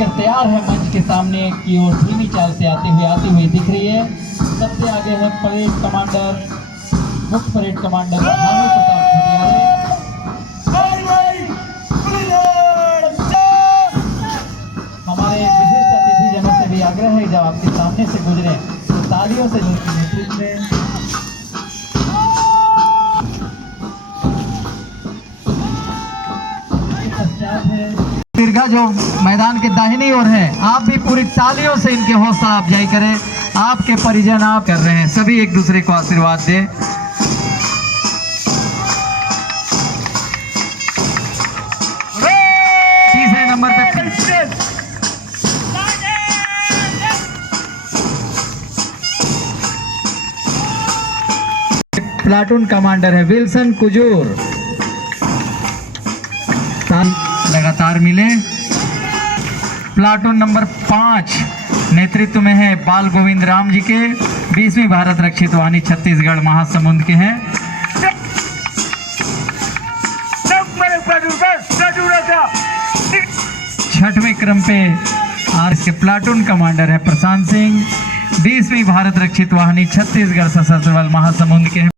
लेकर तैयार है मंच के सामने की ओर धीमी चाल से आती हुई दिख रही है। सबसे आगे है परेड कमांडर, मुख्य परेड कमांडर भानु प्रताप खटियाले। हमारे विशिष्ट अतिथि जनों से भी आग्रह है, जब आपके सामने से गुजरे तो तालियों से नेतृत्व में दीर्घा जो मैदान के दाहिनी ओर है, आप भी पूरी तालियों से इनके हौसला अफजाई करें। आपके परिजन आप कर रहे हैं, सभी एक दूसरे को आशीर्वाद दें। तीसरे नंबर पे प्लाटून कमांडर है विल्सन कुजूर, लगातार मिले। प्लाटून नंबर 5 नेतृत्व में है बाल गोविंद राम जी के, 20वीं भारत रक्षित वाहिनी छत्तीसगढ़ महासमुंद के हैं। 6वें क्रम पे आज के प्लाटून कमांडर है प्रशांत सिंह, 20वीं भारत रक्षित वाहिनी छत्तीसगढ़ सशस्त्र बल महासमुंद के हैं।